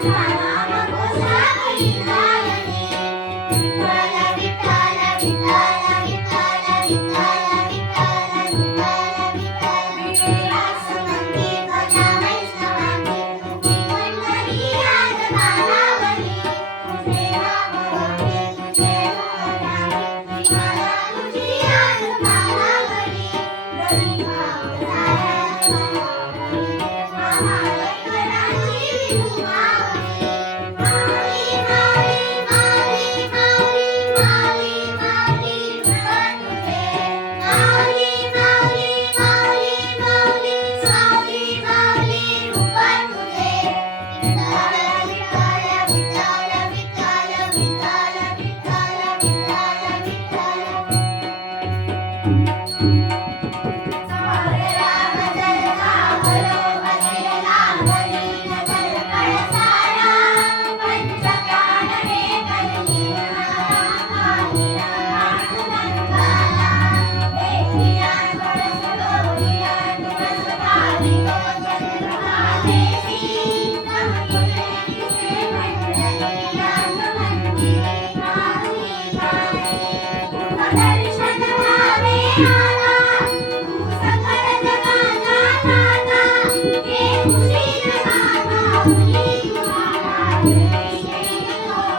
大家。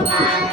Thank you.